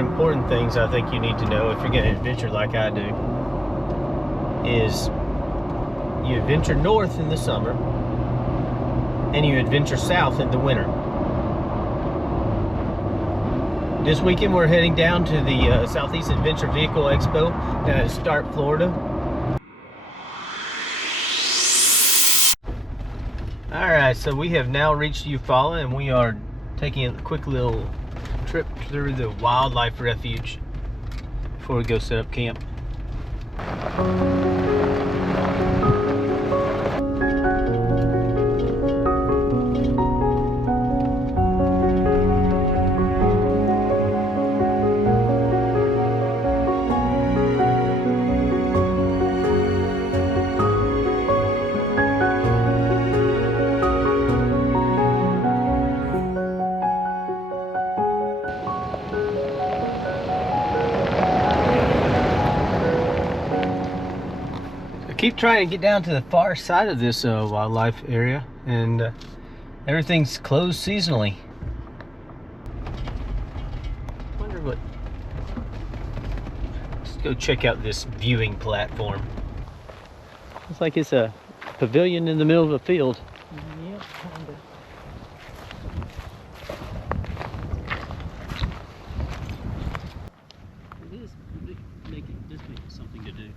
important things I think you need to know if you're going to adventure like I do is you adventure north in the summer and you adventure south in the winter. This weekend we're heading down to the Southeast Adventure Vehicle Expo down at Stark, Florida. Alright, so we have now reached Eufaula and we are taking a quick little trip through the wildlife refuge before we go set up camp. Keep trying to get down to the far side of this wildlife area, and everything's closed seasonally. Wonder what. Let's go check out this viewing platform. Looks like it's a pavilion in the middle of a field. Yep, kinda. It is making something to do.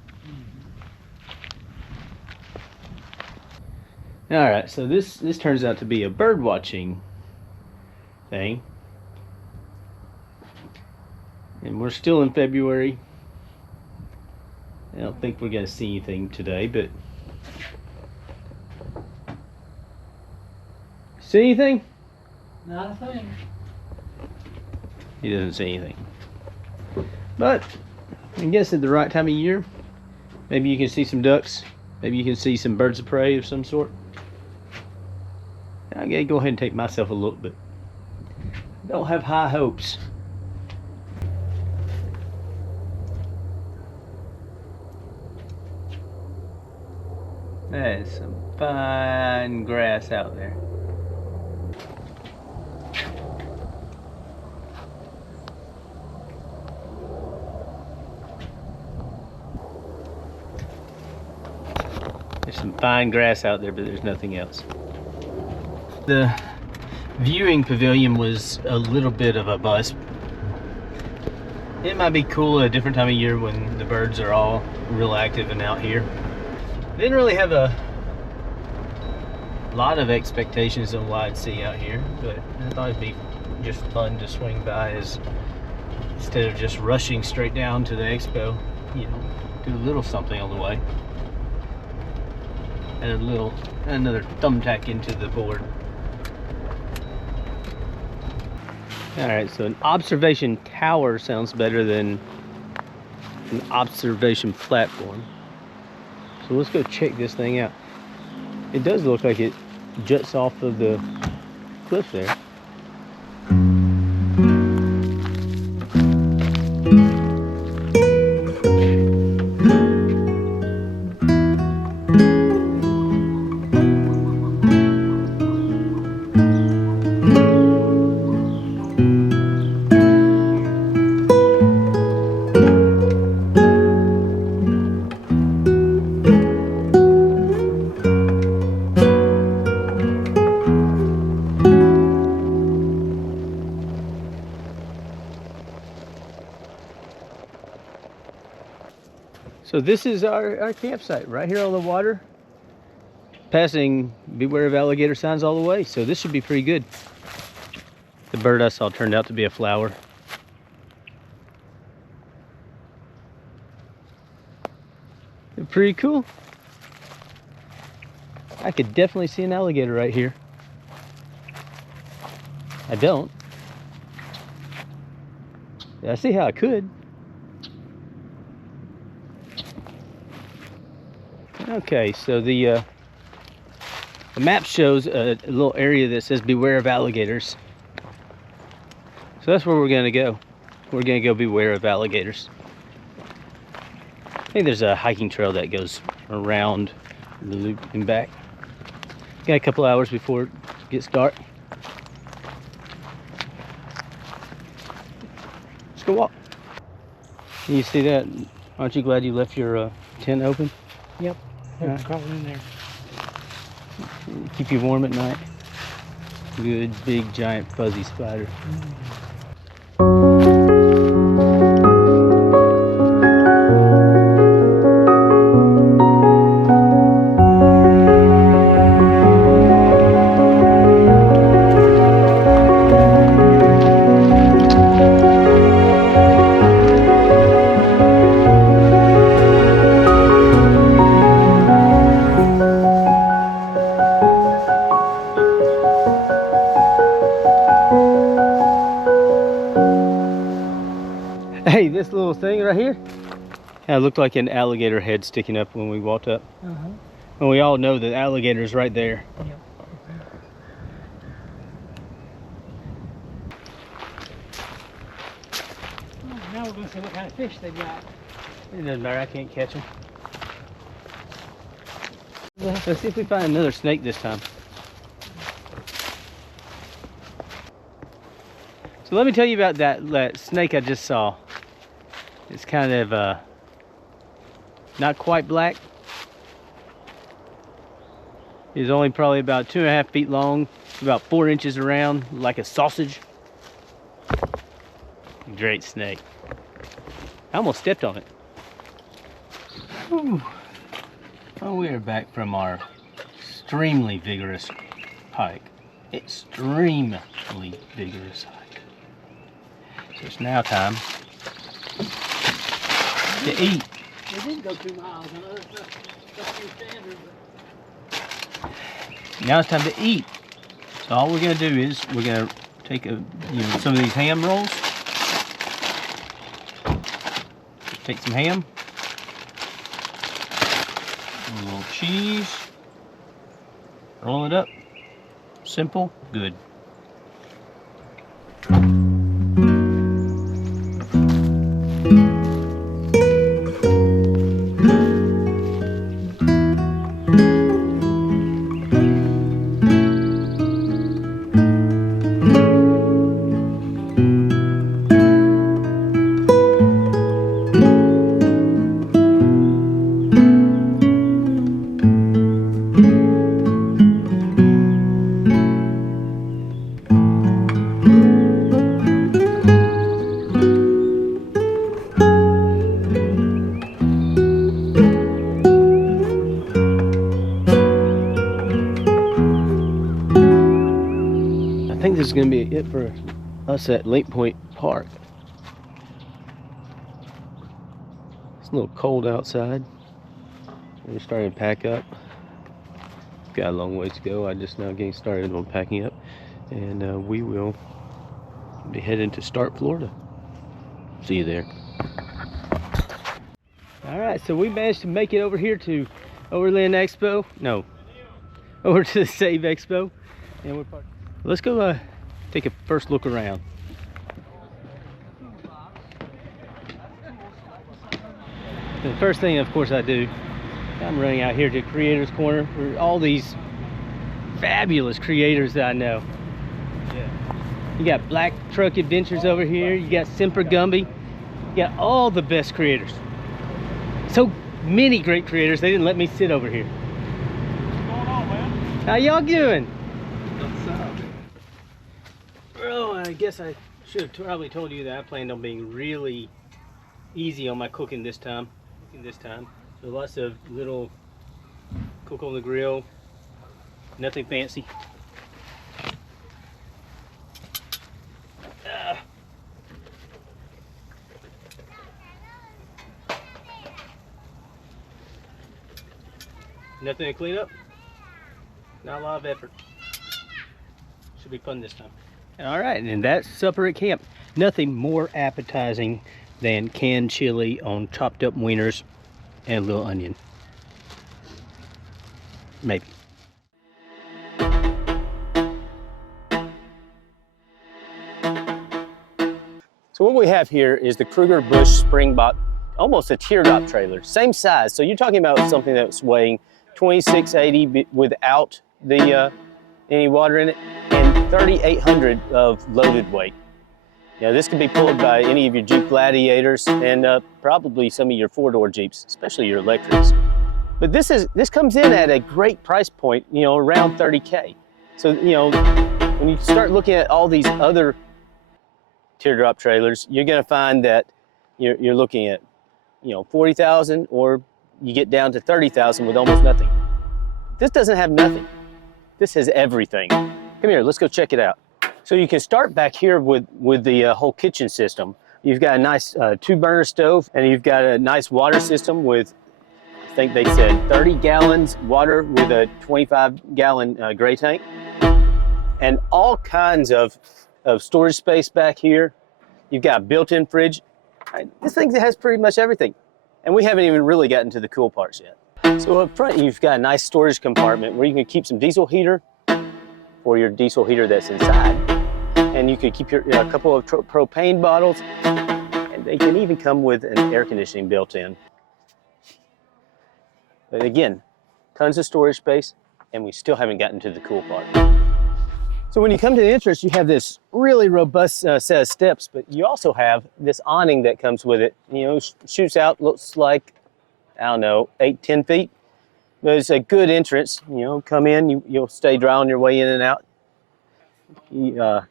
Alright, so this turns out to be a bird watching thing. And we're still in February. I don't think we're going to see anything today, but... See anything? Not a thing. He doesn't see anything. But, I guess at the right time of year, maybe you can see some ducks. Maybe you can see some birds of prey of some sort. I gotta go ahead and take myself a look, but I don't have high hopes. There's some fine grass out there. There's some fine grass out there, but there's nothing else. The viewing pavilion was a little bit of a bust. It might be cool at a different time of year when the birds are all real active and out here. Didn't really have a lot of expectations on what I'd see out here, but I thought it'd be just fun to swing by instead of just rushing straight down to the expo, you know, do a little something on the way. And another thumbtack into the board. Alright, so an observation tower sounds better than an observation platform. So let's go check this thing out. It does look like it juts off of the cliff there. So this is our campsite right here on the water. Passing beware of alligator signs all the way. So this should be pretty good. The bird I saw turned out to be a flower. They're pretty cool. I could definitely see an alligator right here. I don't. I see how I could. Okay, so the map shows a little area that says beware of alligators. So that's where we're gonna go. We're gonna go beware of alligators. I think there's a hiking trail that goes around the loop and back. Got a couple hours before it gets dark. Let's go walk. You see that? Aren't you glad you left your tent open? Yep. Yeah. Crawling in there. Keep you warm at night. Good, big, giant, fuzzy spider. Hey, this little thing right here, it looked like an alligator head sticking up when we walked up. And we all know that alligator's right there. Yep. Oh, now we're going to see what kind of fish they got. It doesn't matter, I can't catch them. Let's see if we find another snake this time. So let me tell you about that snake I just saw. It's kind of not quite black. It's only probably about 2.5 feet long, about 4 inches around, like a sausage. Great snake. I almost stepped on it. Whew. Well, we are back from our extremely vigorous hike. Extremely vigorous hike. So it's now time to eat. They didn't go 2 miles. I know that's pretty standard, but... Now it's time to eat. So all we're gonna do is we're gonna take some of these ham rolls. Take some ham, a little cheese, roll it up. Simple, good. I think this is going to be it for us at Lakepoint Park. It's a little cold outside. We're starting to pack up. Got a long ways to go. I just now getting started on packing up, and we will be heading to Start, Florida. See you there. All right, so we managed to make it over here to Overland Expo. No, over to the SAVE Expo, and we're parked. Let's go take a first look around. The first thing, of course, I do, I'm running out here to Creators Corner for all these fabulous creators that I know. Yeah. You got Black Truck Adventures over here. You got Semper Gumby. You got all the best creators. So many great creators. They didn't let me sit over here. What's going on, man? How y'all doing? What's up? Well, I guess I should have probably told you that I planned on being really easy on my cooking this time. So lots of little cook on the grill, nothing fancy. Nothing to clean up, not a lot of effort. Should be fun this time. All right, and that's supper at camp. Nothing more appetizing than canned chili on chopped up wieners and a little onion. Maybe. So what we have here is the Kruger Bush Springbok, almost a teardrop trailer, same size. So you're talking about something that's weighing 2680 without the any water in it, and 3,800 of loaded weight. You know, this could be pulled by any of your Jeep Gladiators and probably some of your four-door Jeeps, especially your electrics. But this comes in at a great price point, you know, around 30K. So, you know, when you start looking at all these other teardrop trailers, you're going to find that you're looking at, you know, 40,000, or you get down to 30,000 with almost nothing. This doesn't have nothing. This has everything. Come here, let's go check it out. So you can start back here with the whole kitchen system. You've got a nice 2-burner stove, and you've got a nice water system with, I think they said 30 gallons water with a 25-gallon gray tank, and all kinds of storage space back here. You've got a built-in fridge. Right, this thing has pretty much everything, and we haven't even really gotten to the cool parts yet. So up front, you've got a nice storage compartment where you can keep some diesel heater, or your diesel heater that's inside, and you could keep a couple of propane bottles, and they can even come with an air conditioning built in. But again, tons of storage space, and we still haven't gotten to the cool part. So when you come to the entrance, you have this really robust set of steps, but you also have this awning that comes with it. You know, shoots out, looks like, I don't know, 8-10 feet. But it's a good entrance. You know, come in, you'll stay dry on your way in and out. You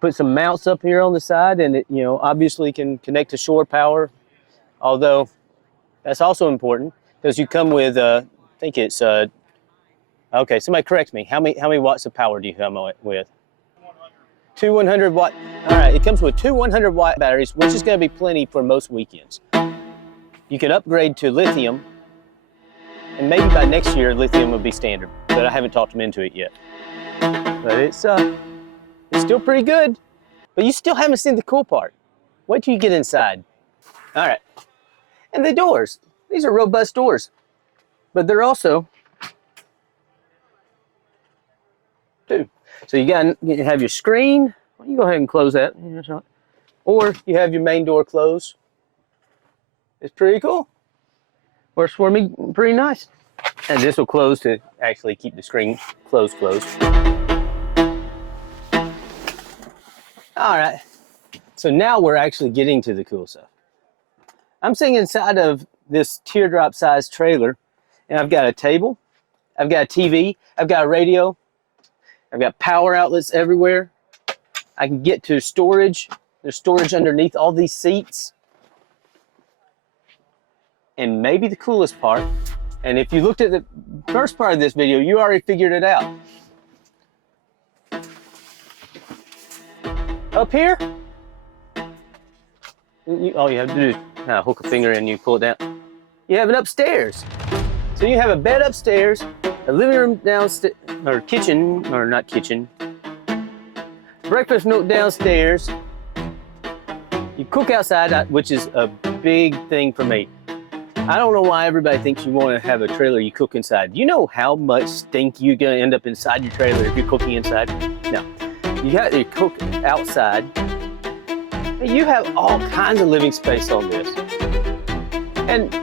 put some mounts up here on the side, and it, you know, obviously can connect to shore power. Although that's also important because you come with, I think it's, okay, somebody correct me. How many watts of power do you come with? 2 100 watt. All right, it comes with 2 100 watt batteries, which is going to be plenty for most weekends. You can upgrade to lithium, and maybe by next year lithium will be standard, but I haven't talked them into it yet. But it's still pretty good. But you still haven't seen the cool part. Wait till you get inside. All right, and the doors. These are robust doors, but they're also too. So you have your screen. You go ahead and close that, or you have your main door closed. It's pretty cool. Works for me pretty nice. And this will close to actually keep the screen closed. All right. So now we're actually getting to the cool stuff. I'm sitting inside of this teardrop-sized trailer, and I've got a table, I've got a TV, I've got a radio, I've got power outlets everywhere. I can get to storage. There's storage underneath all these seats. And maybe the coolest part, and if you looked at the first part of this video, you already figured it out. Up here, all you have to do is hook a finger and you pull it down. You have it upstairs. So you have a bed upstairs, a living room downstairs, or kitchen, or not kitchen, breakfast nook downstairs. You cook outside, which is a big thing for me. I don't know why everybody thinks you want to have a trailer you cook inside. Do you know how much stink you're going to end up inside your trailer if you're cooking inside? No. You got to cook outside. You have all kinds of living space on this. And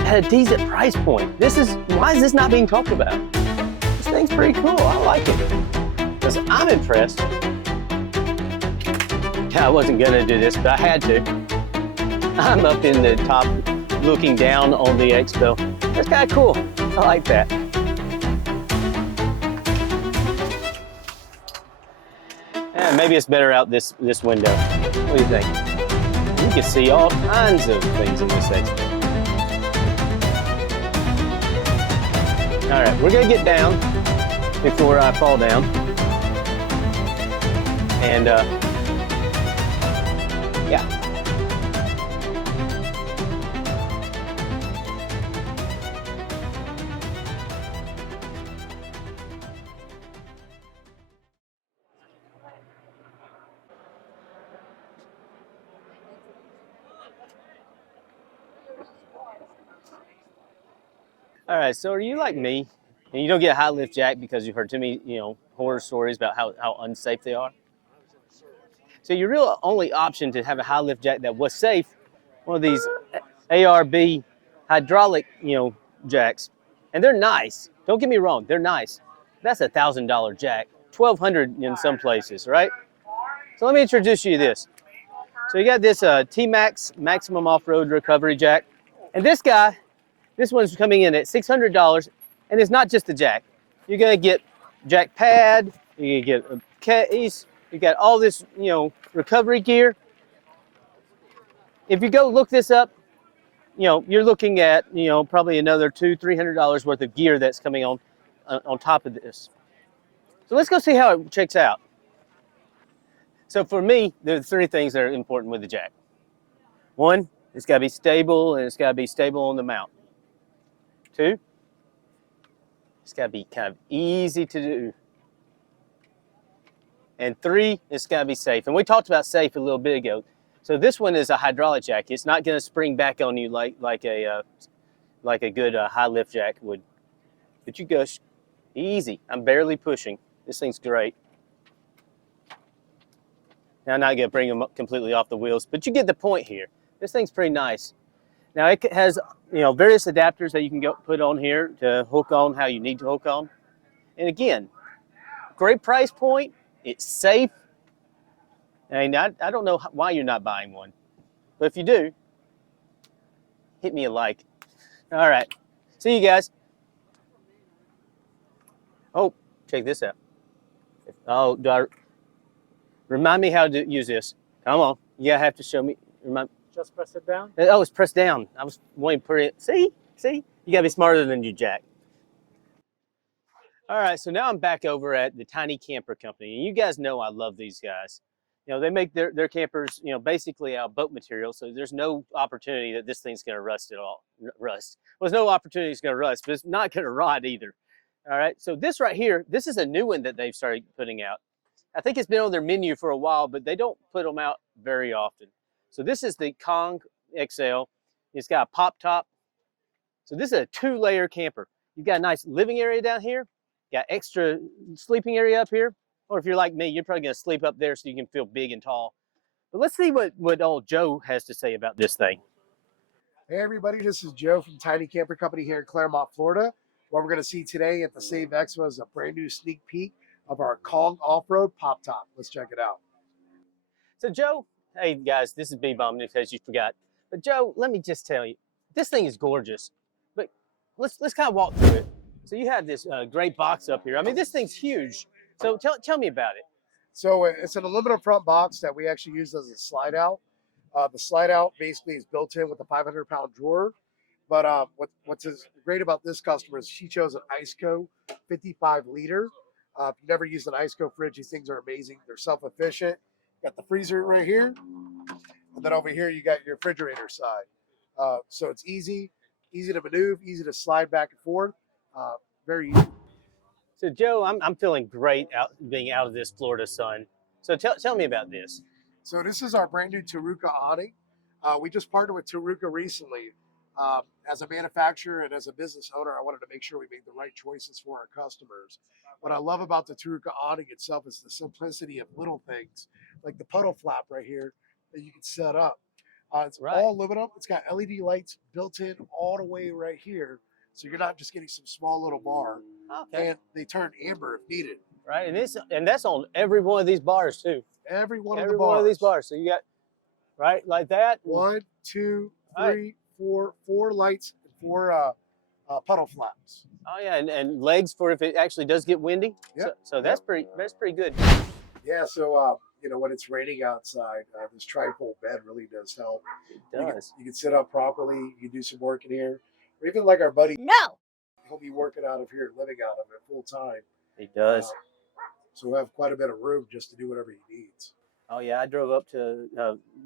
at a decent price point. Why is this not being talked about? This thing's pretty cool. I like it. Because I'm impressed. I wasn't going to do this, but I had to. I'm up in the top looking down on the expo. That's kind of cool. I like that. Yeah, maybe it's better out this window. What do you think? You can see all kinds of things in this expo. All right, we're gonna get down before I fall down. And yeah. All right, so are you like me, and you don't get a high lift jack because you've heard too many, horror stories about how unsafe they are? So your real only option to have a high lift jack that was safe, one of these ARB hydraulic, jacks, and they're nice. Don't get me wrong, they're nice. That's $1,000 jack, $1,200 in some places, right? So let me introduce you to this. So you got this TMAX maximum off-road recovery jack, and this one's coming in at $600, and it's not just the jack. You're gonna get jack pad, you get a case, you got all this, recovery gear. If you go look this up, you're looking at, probably another $200-300 worth of gear that's coming on top of this. So let's go see how it checks out. So for me, there are 3 things that are important with the jack. One, it's got to be stable, and it's got to be stable on the mount. 2, it's got to be kind of easy to do. And 3, it's got to be safe. And we talked about safe a little bit ago. So this one is a hydraulic jack. It's not going to spring back on you like a good high lift jack would. But you go easy. I'm barely pushing. This thing's great. Now, I'm not going to bring them up completely off the wheels, but you get the point here. This thing's pretty nice. Now, it has, various adapters that you can put on here to hook on how you need to hook on. And again, great price point. It's safe. I don't know why you're not buying one, but if you do, hit me a like. All right. See you guys. Oh, check this out. Oh, remind me how to use this. Come on. You have to show me. Just press it down. Oh, it's pressed down. I was wanting to put it. See? You got to be smarter than you, Jack. All right, so now I'm back over at the Tiny Camper Company. And you guys know I love these guys. They make their campers, basically out of boat material. So there's no opportunity that this thing's going to rust at all. Well, there's no opportunity it's going to rust, but it's not going to rot either. All right, so this right here, this is a new one that they've started putting out. I think it's been on their menu for a while, but they don't put them out very often. So this is the Kong XL. It's got a pop top. So this is a 2-layer camper. You've got a nice living area down here, got extra sleeping area up here. Or if you're like me, you're probably gonna sleep up there so you can feel big and tall. But let's see what old Joe has to say about this thing. Hey everybody, this is Joe from Tiny Camper Company here in Claremont, Florida. What we're going to see today at the SAVE Expo is a brand new sneak peek of our Kong off-road pop top. Let's check it out. So Joe, hey guys, this is B-Bomb in case you forgot. But Joe, let me just tell you, this thing is gorgeous. But let's kind of walk through it. So you have this great box up here. I mean, this thing's huge. So tell me about it. So it's an aluminum front box that we actually use as a slide out. The slide out basically is built in with a 500-pound drawer. But what's great about this customer is she chose an IceCo 55 liter. If you've never used an IceCo fridge, these things are amazing. They're self-efficient. Got the freezer right here. And then over here, you got your refrigerator side. So it's easy to maneuver, easy to slide back and forth. Very easy. So Joe, I'm feeling great being out of this Florida sun. So tell me about this. So this is our brand new Taruka awning. We just partnered with Taruka recently. As a manufacturer and as a business owner, I wanted to make sure we made the right choices for our customers. What I love about the Taruka awning itself is the simplicity of little things, like the puddle flap right here that you can set up. It's all aluminum. It's got LED lights built in all the way right here. So you're not just getting some small little bar. Okay. And they turn amber if needed. Right, and that's on every one of these bars too. Every one of these bars. So you got, right, like that. 1, 2, 3, 4 lights, and 4 puddle flaps. Oh yeah, and legs for if it actually does get windy. Yep. So that's pretty good. Yeah. So when it's raining outside, this tripod bed really does help. It does. You can sit up properly. You can do some work in here, or even like our buddy. No. He'll be working out of here, living out of it full time. He does. So we'll have quite a bit of room just to do whatever he needs. Oh yeah, I drove up to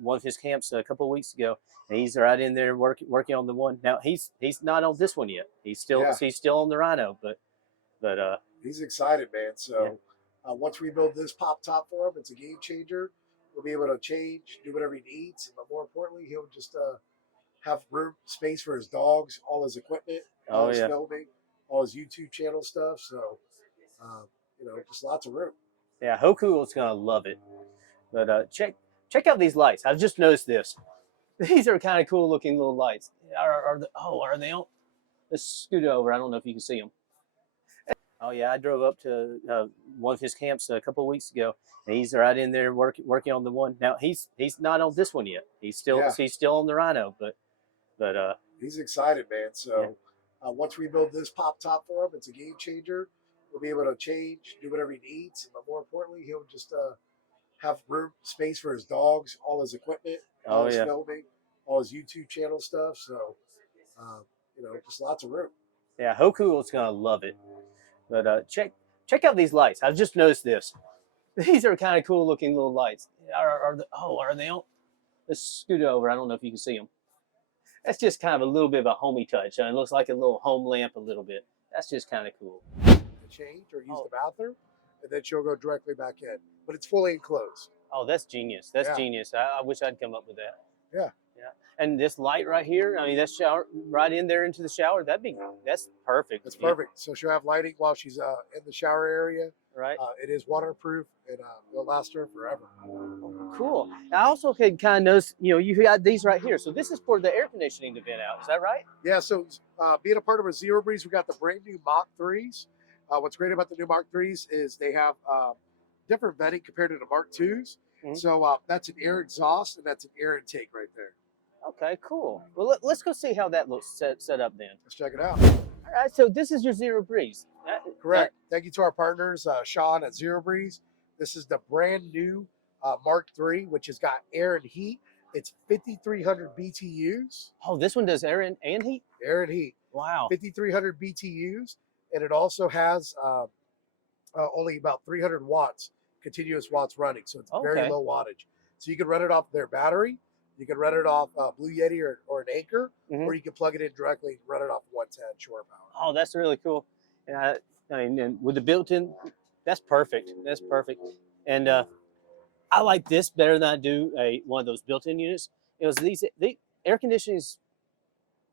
one of his camps a couple of weeks ago, and he's right in there working on the one. Now he's not on this one yet. He's still on the Rhino, but he's excited, man. So once we build this pop top for him, it's a game changer. We'll be able to change, do whatever he needs, but more importantly, he'll just have room, space for his dogs, all his equipment, all his filming, all his YouTube channel stuff. So just lots of room. Yeah, Hoku is gonna love it. But check out these lights. I've just noticed this. These are kind of cool looking little lights. Are they on? Let's scoot over. I don't know if you can see them. Oh yeah, I drove up to one of his camps a couple of weeks ago, and he's right in there working on the one. Now he's not on this one yet. He's still on the Rhino, but he's excited, man. yeah. So once we build this pop top for him, it's a game changer. We'll be able to change, do whatever he needs, but more importantly, he'll just have room, space for his dogs, all his equipment, all his filming, all his YouTube channel stuff. So just lots of room. Yeah, Hoku is gonna love it. But check out these lights. I've just noticed this. These are kind of cool looking little lights. Are they on? Let's scoot over. I don't know if you can see them. That's just kind of a little bit of a homey touch. It looks like a little home lamp a little bit. That's just kind of cool. Change or use the bathroom, and then she'll go directly back in. But it's fully enclosed. Oh, that's genius. That's genius. I wish I'd come up with that. Yeah. And this light right here, I mean, that's shower right in there into the shower. That's perfect. That's perfect. So she'll have lighting while she's in the shower area. Right. It is waterproof, and it'll last her forever. Cool. I also can kind of notice, you got these right here. So this is for the air conditioning to vent out. Is that right? Yeah. So being a part of a Zero Breeze, we got the brand new Mach 3s. What's great about the new Mark 3s is they have different venting compared to the Mark 2s. Mm-hmm. So that's an air exhaust, and that's an air intake right there. Okay, cool. Well, let's go see how that looks set up then. Let's check it out. All right, so this is your Zero Breeze. Correct. Thank you to our partners, Sean at Zero Breeze. This is the brand new Mark 3, which has got air and heat. It's 5,300 BTUs. Oh, this one does air and heat? Air and heat. Wow. 5,300 BTUs. And it also has only about 300 watts, continuous watts running. So it's very low wattage. So you can run it off their battery. You can run it off Blue Yeti or an Anchor, or you can plug it in directly and run it off 110 shore power. Oh, that's really cool. And and with the built-in, that's perfect. That's perfect. And I like this better than I do one of those built-in units. The air conditioning,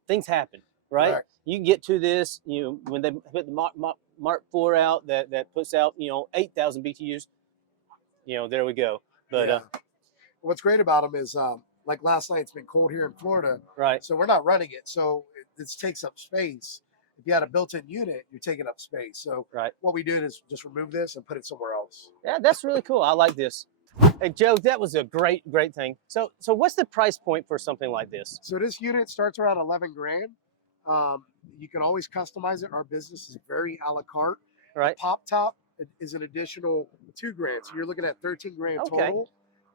things happen, right? Correct. You can get to this, when they put the Mark 4 out that puts out, 8,000 BTUs, there we go. But what's great about them is, like last night, it's been cold here in Florida. Right. So we're not running it. So this takes up space. If you had a built-in unit, you're taking up space. So what we did is just remove this and put it somewhere else. Yeah, that's really cool. I like this. Hey, Joe, that was a great thing. So what's the price point for something like this? So this unit starts around 11 grand. You can always customize it. Our business is very a la carte. Right. The pop top is an additional 2 grand. So you're looking at 13 grand total.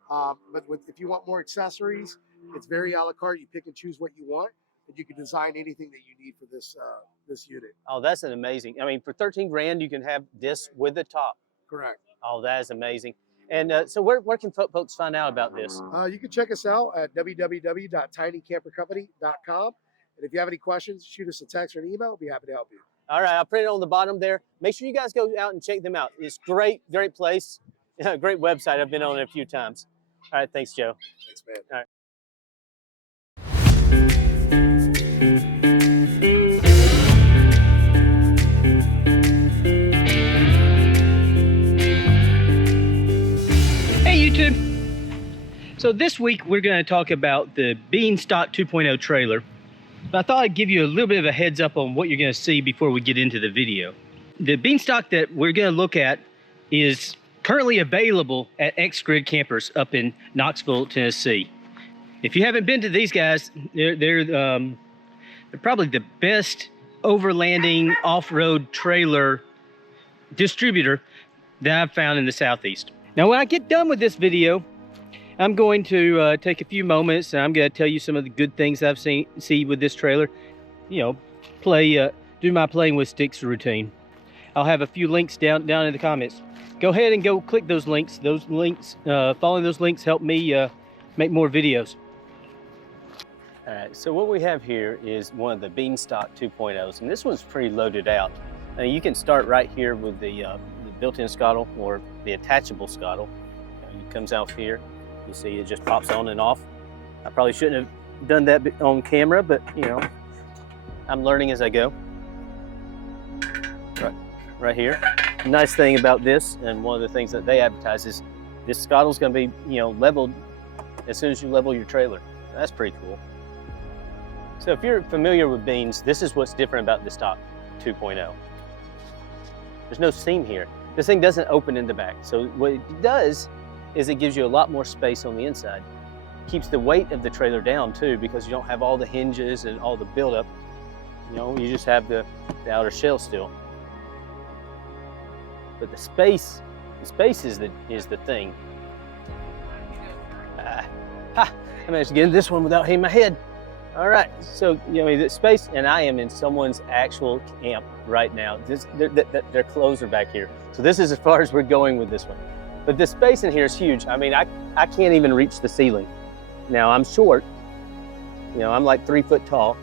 But if you want more accessories, it's very a la carte. You pick and choose what you want, and you can design anything that you need for this unit. Oh, that's an amazing. I mean, for 13 grand, you can have this with the top. Correct. Oh, that is amazing. And so where can folks find out about this? You can check us out at www.tinycampercompany.com. And if you have any questions, shoot us a text or an email. We'll be happy to help you. All right, I'll print it on the bottom there. Make sure you guys go out and check them out. It's great place. Great website. I've been on it a few times. All right, thanks, Joe. Thanks, man. All right. Hey, YouTube. So this week we're going to talk about the Beanstalk 2.0 trailer. But I thought I'd give you a little bit of a heads up on what you're going to see before we get into the video. The Beanstalk that we're going to look at is currently available at X-Grid Campers up in Knoxville, Tennessee. If you haven't been to these guys, they're probably the best overlanding off-road trailer distributor that I've found in the Southeast. Now, when I get done with this video, I'm going to take a few moments and I'm going to tell you some of the good things I've seen with this trailer. Do my playing with sticks routine. I'll have a few links down in the comments. Go ahead and go click those links. Those links, following those links help me make more videos. All right, so what we have here is one of the Beanstalk 2.0s, and this one's pretty loaded out. Now you can start right here with the built-in scuttle or the attachable scuttle. It comes out here. You see it just pops on and off. I probably shouldn't have done that on camera, but I'm learning as I go. Right here. The nice thing about this, and one of the things that they advertise, is this scuttle's going to be leveled as soon as you level your trailer. That's pretty cool. So if you're familiar with beans, this is what's different about the stock 2.0. There's no seam here. This thing doesn't open in the back. So what it does is it gives you a lot more space on the inside. Keeps the weight of the trailer down too, because you don't have all the hinges and all the buildup. You know, you just have the outer shell still. But the space is the thing. I managed to get in this one without hitting my head. All right, so you know the space, and I am in someone's actual camp right now. Their clothes are back here, so this is as far as we're going with this one. But the space in here is huge. I mean, I can't even reach the ceiling. Now I'm short, you know, I'm like 3 foot tall,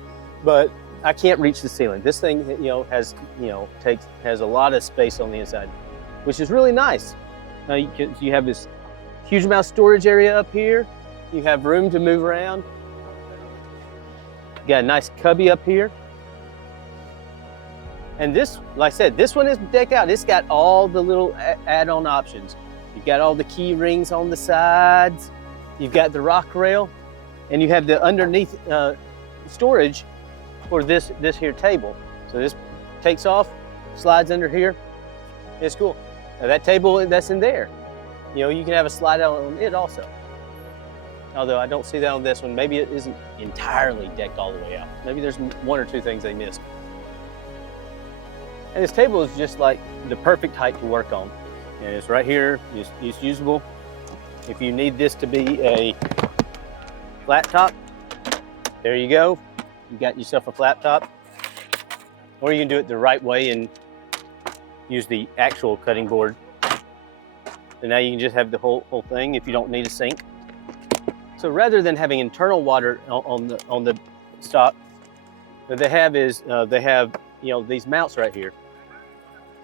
but I can't reach the ceiling. This thing, you know, has a lot of space on the inside, which is really nice. Now you have this huge amount of storage area up here. You have room to move around. You got a nice cubby up here. And this, like I said, this one is decked out. It's got all the little add-on options. You've got all the key rings on the sides. You've got the rock rail, and you have the underneath storage for this here table. So this takes off, slides under here. It's cool. Now that table that's in there, you know, you can have a slide out on it also. Although I don't see that on this one. Maybe it isn't entirely decked all the way out. Maybe there's 1 or 2 things they missed. And this table is just like the perfect height to work on. And it's right here, it's usable. If you need this to be a flat top, there you go. You got yourself a flat top. Or you can do it the right way and use the actual cutting board. And now you can just have the whole thing if you don't need a sink. So rather than having internal water on the stock, what they have is you know, these mounts right here.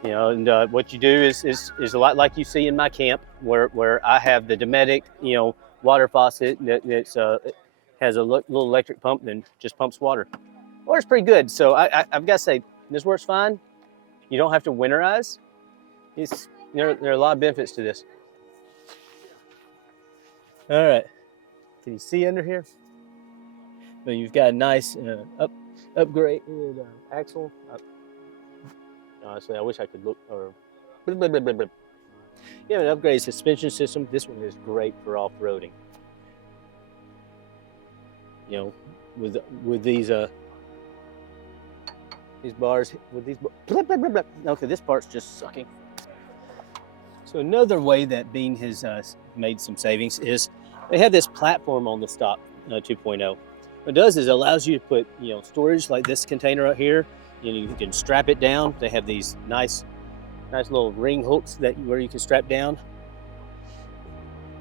You know, and what you do is a lot like you see in my camp, where I have the Dometic, you know, water faucet that's has a little electric pump and just pumps water. Works pretty good. So I've got to say, this works fine. You don't have to winterize. There are a lot of benefits to this. All right, can you see under here? So you've got a nice upgraded axle. Honestly, I wish I could look, or you have an upgraded suspension system. This one is great for off-roading. You know, with these bars, with these. Okay, this part's just sucking. So another way that Bean has made some savings is they have this platform on the stock 2.0. What it does is it allows you to put, you know, storage like this container right here. You know, you can strap it down. They have these nice little ring hooks where you can strap down,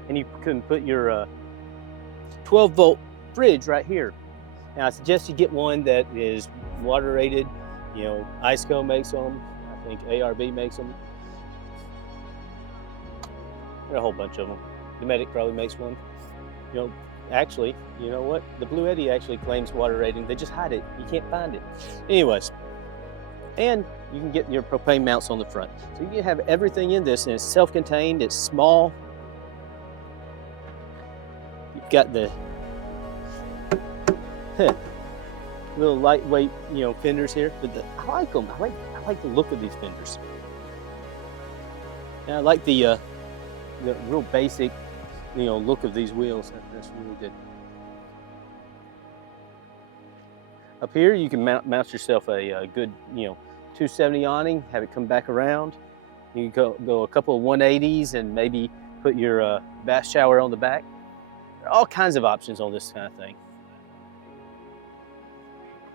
and you can put your 12-volt fridge right here. Now I suggest you get one that is water rated. You know, ISCO makes them. I think ARB makes them. There are a whole bunch of them. Dometic probably makes one. You know, actually, you know what? The Blue Eddy actually claims water rating. They just hide it. You can't find it. Anyways, and you can get your propane mounts on the front. So you can have everything in this, and it's self-contained. It's small. You've got the little lightweight, you know, fenders here. But I like them. I like the look of these fenders. And I like the real basic, you know, look of these wheels. That's really good. Up here, you can mount yourself a good, you know, 270 awning, have it come back around. You can go a couple of 180s and maybe put your bath shower on the back. There are all kinds of options on this kind of thing.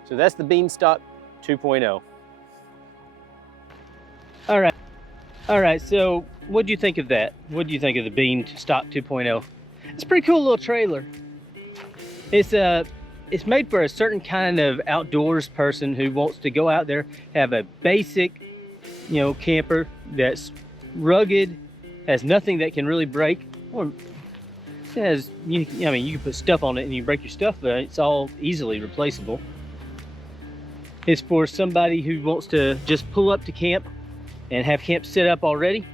So that's the Beanstalk 2.0. All right, so what do you think of that? What do you think of the Beanstalk 2.0? It's a pretty cool little trailer. It's made for a certain kind of outdoors person who wants to go out there, have a basic, you know, camper that's rugged, has nothing that can really break, or it has, I mean, you can put stuff on it and you break your stuff, but it's all easily replaceable. It's for somebody who wants to just pull up to camp and have camp set up already.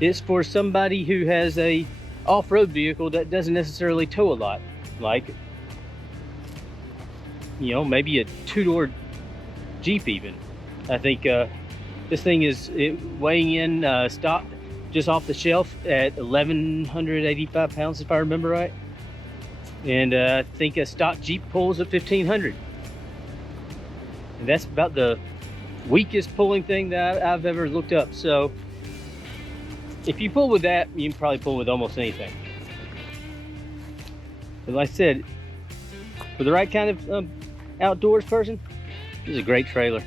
It's for somebody who has a off-road vehicle that doesn't necessarily tow a lot, like, you know, maybe a 2-door Jeep even. I think This thing is weighing in stock just off the shelf at 1,185 pounds, if I remember right. And I think a stock Jeep pulls at 1,500. And that's about the weakest pulling thing that I've ever looked up. So if you pull with that, you can probably pull with almost anything. But like I said, for the right kind of outdoors person, this is a great trailer.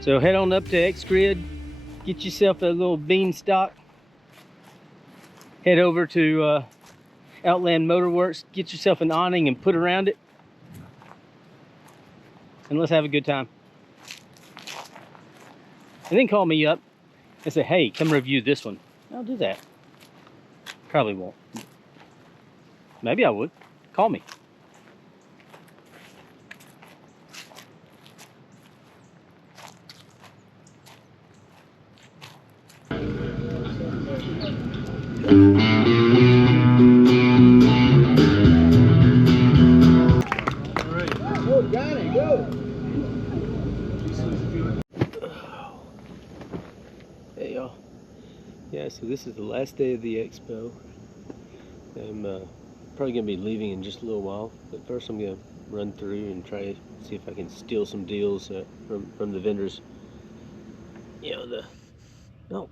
So head on up to X-Grid, get yourself a little beanstalk, head over to Outland Motorworks, get yourself an awning and put around it, and let's have a good time. And then call me up and say, hey, come review this one. I'll do that. Probably won't. Maybe I would. Call me. Oh, got it, go. Hey y'all. Yeah, so this is the last day of the expo. I'm probably gonna be leaving in just a little while, but first I'm gonna run through and try to see if I can steal some deals from the vendors. You know,